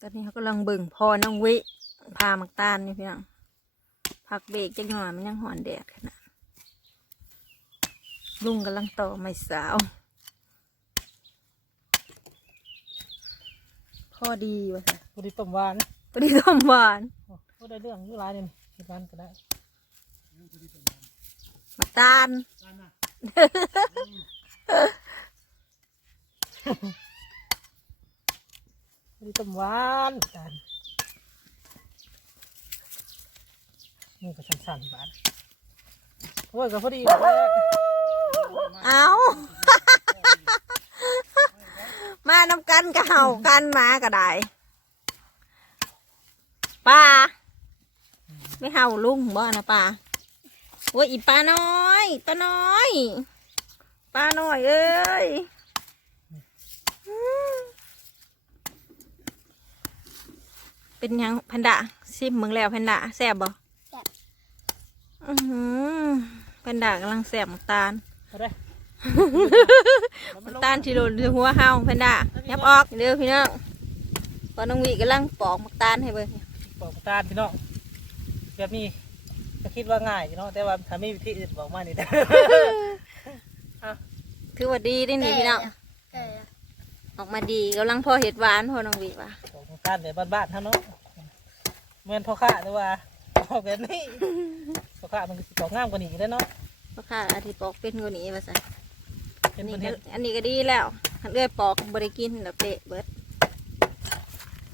ตอนนี้เขากำลังเบิ่งพอน้องวิพามักตาลนี่พี่น้องพักเบรกจังหน่อยมันยังหอนแดดขนาดลุงกำลังต่อไม้สาวพอดีวะค่ะ พอดีต้มหวาน พอดีต้มหวาน ก็ได้เรื่องอยู่หลายเนี่ยเห็ดหวานก็ได้ มักตาล พอดีต้มหวานกันนี่ก็สั่นๆหวานโอ้ยก็พอดี เอา มานำกันกะเห่ากันหมากระไดป้าไม่เห่าลุงบ่นะป้าโอ้ยอีป้าน้อยป้าน้อยป้าน้อยเอ้ยเป็นยังแพนด้าซิมมึงแล้วแพนด้าแซ่บบ่แพนด้ากำลังแซ่บหมกตาล เอาได้ หมกตาลที่โดนหัวเห่าแพนด้ายับออกเด้อพี่น้องพอน้องวีกำลังปอกหมกตาลให้เบิ่ง ปอกตาลพี่น้องแบบนี้ก็คิดว่าง่ายพี่น้องแต่ว่าถ้ามีวิธีอื่นบอกมานี่ได้ ถือว่าดีได้นี่พี่น้องออกมาดีกำลังพอเห็ดหวานพอน้องวีว่ะ ปอกตาลแบบบ้านๆเท่านั้นเหมือนพ่อข้าแต่ว่าปอกแบบนี้พ่อข้ามันก็สิปอกงามกว่านี้แล้วเนาะ เพราะค่ะอาทิตย์ปอกเป็นกว่านี้ว่าซะ เป็ อั น น ค นี้ น ก็ เห็ด อันนี้ก็ดีแล้วหันเลื่อยปอกบริกินแล้วเตะเบิด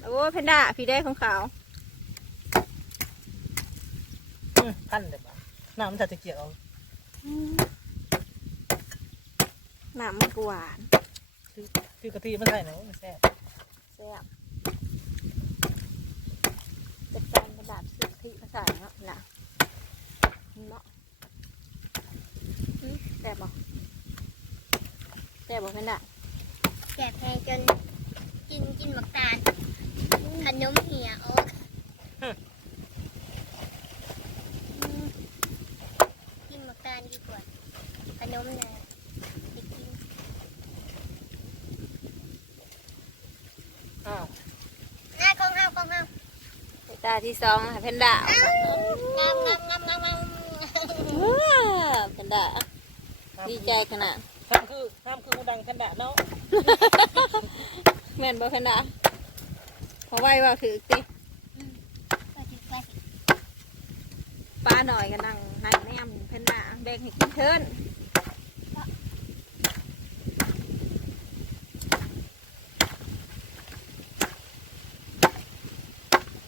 โอ้แพนด้าพี่ได้ของเขา พันเลยบ้าน้ำมันจะเกี่ยว น้ำมันกหวาน คือกะทิมันใส่เนาะมันแซ่บ แซ่บจัดการกระดาษสีที่ภาษาเนาะนะเนาะแซ่บบ่แซ่บบ่แพนด้า แกะแพงจนกินหมักตาลขนมเหี่ยออกกินหมักตาลดีกว่าขนมน่ะไปกิน อ้าว ของเอา ตาที่สองแพนด้าง ามแพนด้าดีใจขนาด ห้ามคือหูดังแพนด้าเนาะ แม่นบ่แพนด้าพอไหวว่าถือติ ว่าสิ ปลาหน่อยก็นั่งให้แม่แพนด้าแบ่งให้กินเทิน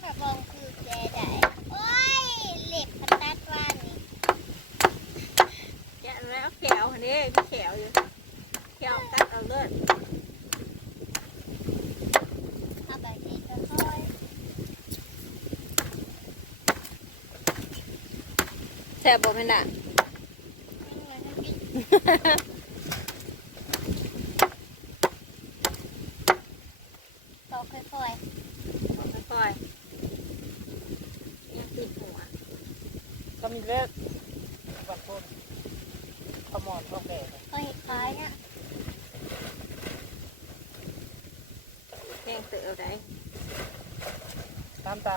กระบองคือแกได้โอ้ยเหล็กพันตัดว่านี่ แกะแล้วแขวอันนี้มีแขวอยู่แขวตัดเอาเลือด เอาแบบนี้ก็ค่อย แซ่บบ่แม่นน่ะ ต่อค่อย ค่อยๆยังติดหัว ก็มีเล็ดบัดโคนขมอดข้าวแก่ ๆค่อยคล้ายเนี่ย แกงเสือเอาได้ น้ำตา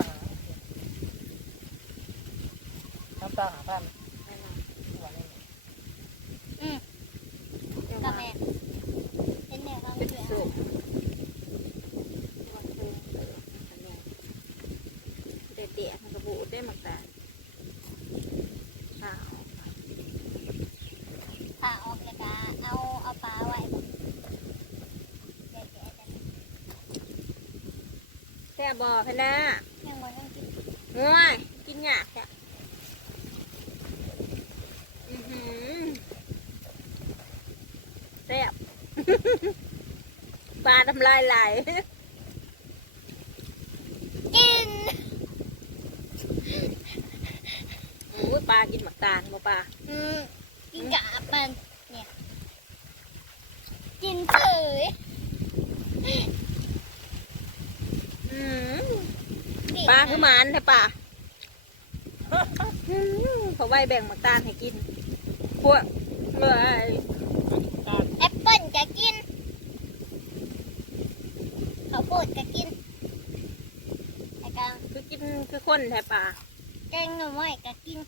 หาพัน แม่นน่ะ วันนี้ เดี๋ยว กับ มา แม่เป็นแม่ว่า เป็น เหลือ สุกมันคืออันนี้เด็ดๆมันกระบูดได้หมดแต่อ้าว ปลาออกจากกาเอาปลาไว้แกะกัน แซ่บบ่แพนด้า ยังบ่ต้องกิน ง่วยกินหยาบจ้ะแซ่บ ปลาทำลายไหล กิน โอ้ยปลากินหมักตาลบ่ปลา กินกับมันเนี่ยกินเฉย ปลาคือหมันแต่ปลาเขาไว้แบ่งหมักตาลให้กินพวกเลย แอปเปิ้ลจะกินข้าวโพดจะกิน นคือคนแท้ปลา แกงหน่อไม้ก็กิน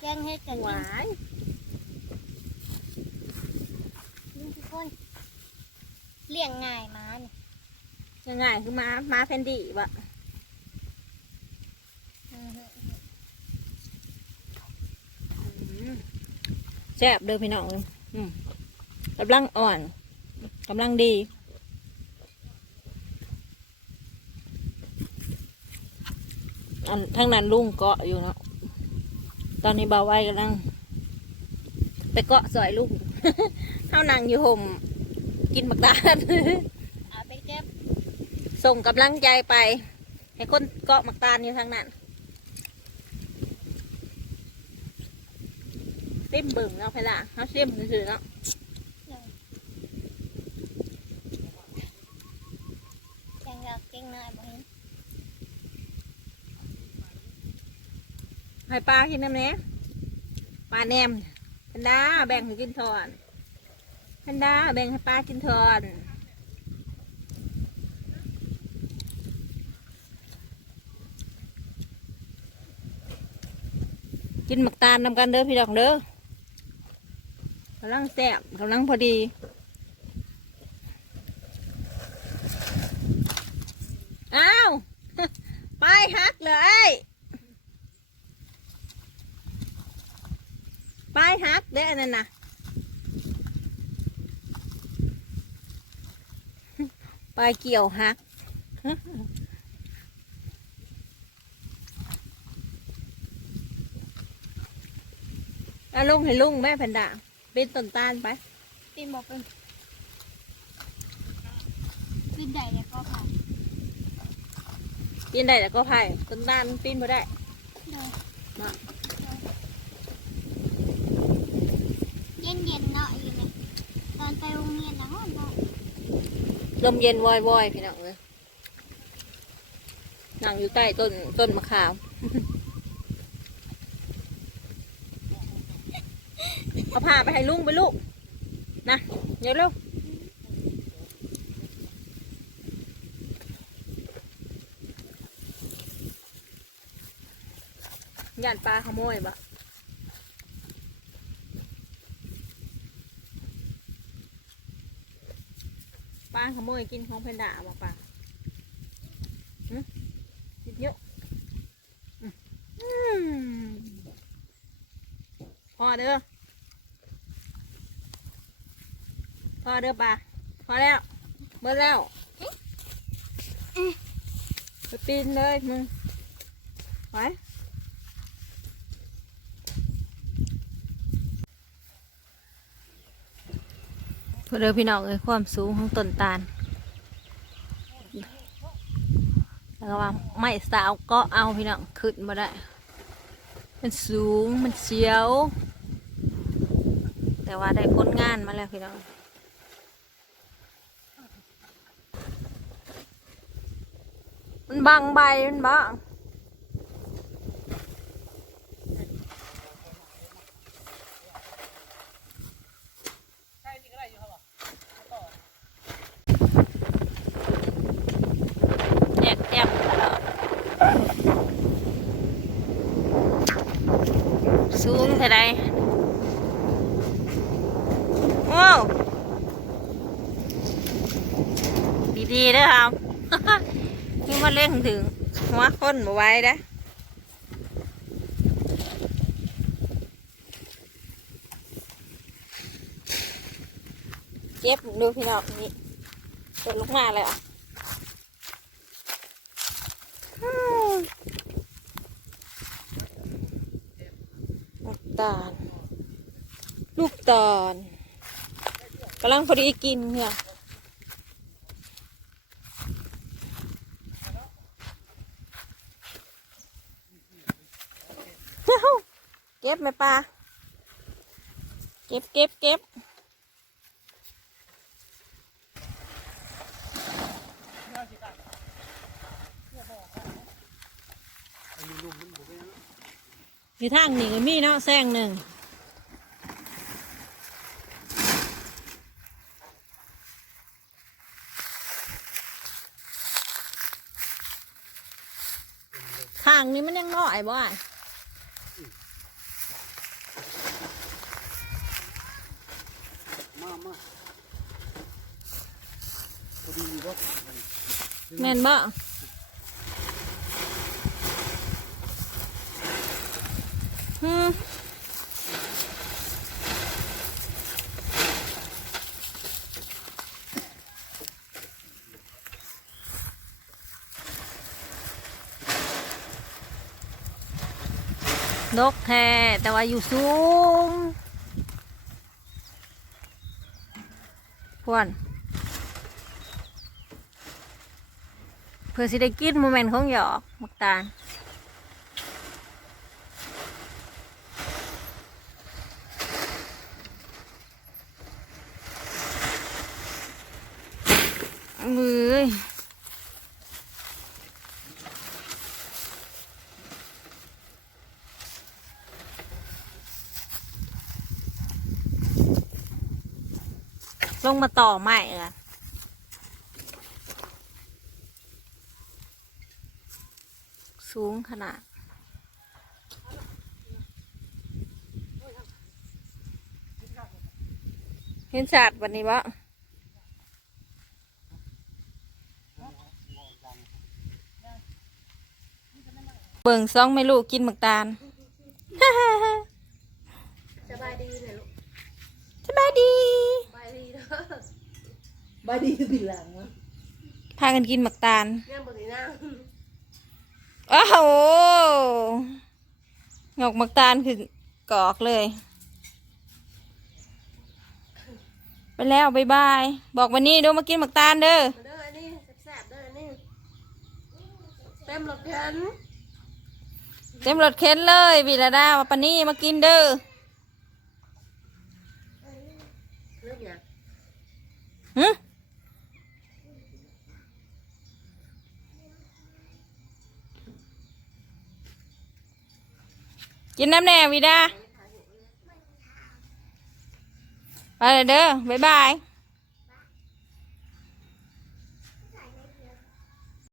แกงเฮ็ดก็ ห กิน วาย กินทุกคนเลี้ยงง่ายมาเนี่ย ยังไงคือม้าแพนดี้บะ อือฮึ แซ่บเด้อพี่น้องเลยกำลังอ่อนกำลังดีอันทั้งนั้นลุงเกาะอยู่เนาะตอนนี้เบาไว้กำลังไปเกาะสอยลุง เท่านังอยู่ห่มกินบักตาล เอาไปเก็บ ส่งกำลังใจไป ให้คนเกาะบักตาลอยู่ทางนั้นเต็มเบิ่งเนาะพี่ล่ะเขาเต็มซื่อๆเนาะ แกงอยากแกงน้อยบ่เห็น ให้ปลากินน้ำเนี้ยปลาแหนมแพนด้าแบ่งให้กินทอนแพนด้าแบ่งให้ปลากินทอนกินหมักตาลนำกันเด้อพี่ดอกเด้อกำลังแซ่บกำลังพอดีอ้าว ไปฮักเลยไปฮักเด้ออันนั้นน่ะ ไปเกี่ยวฮัก เอาลงให้ลุงแม่แพนด้าเป็นต้นตาลไป ปีนบอกเป็นปีนใหญ่เลยก็ผ่าน ปีนได้แต่ก็ไผ่ต้นตาลปีนไม่ได้ เลย เนาะ เย็นเย็นๆเนาะอยู่เลยตอนไปโรงเรียนนะฮ้อนเนาะ ลมเย็นวอยๆพี่น้องเลยนั่งอยู่ใต้ต้นมะขาม เอาผ้าไปให้ลุงไปลูกนะเดี๋ยวเร็วย่านปลาขโมยบะปลาขโมยกินของเพนด้าบอกปลากินเยอะพอเด้อพอเด้อปลาพอแล้วเมื่อแล้วไปปีนเลยมึงไปพอเด้อพี่น้องเลยความสูงของต้นตาลแล้วก็ว่าไม่สาวก็เอาพี่น้องขึ้นมาได้มันสูงมันเสียว แต่ว่าได้ผลงานมาแล้วพี่น้องมันบางใบมันบ้างแยกแยกสูงเท่าไรโอ้ดีๆเด้อครับ นี่มาเล่งถึงหัวคนบ่ไหว้เด้อเจ็บดูพี่น้องนี่ตกลงมาเลยอ่ะลูกตาลลูกตาลกำลังพอดีกินเนี่ยเก็บไหมปลาเก็บมีทางหนึ่งมีเนาะแซงหนึ่ง ข้างนี้มันยังน้อยบ่อ่ะ มาพอดีบ่ แม่นบ่นกแท้แต่ว่าอยู่สูงพวนเพื่อสิได้กินโมเมนต์ของหยอกมักตาลมือลงมาต่อใหม่อ่ะสูงขนาดเห็นสัตว์วันนี้วะเบิ่งซ่องไม่ลูกกินหมึกตาล สบายดีเลยลูก สบายดี สบายดีเด้อบ ายดีคือบินหลังวะ พากันกินหมึกตาล เนี่ยบนนี้นะ อ้าวหงอกหมึกตาลคือกอกเลย ไปแล้วบ๊ายบาย บอกวันนี้ดูมากินหมึกตาลเด้อ มาเด้ออันนี้แซ่บๆเด้ออันนี้เต็มรถเข็น เต็มรถเข็นเลยวิลาดาว่าปานี่มากินเด้อ เริ่มยัง หึกินน้ำแน่วิดา ไปเลยเด้อบ๊ายบาย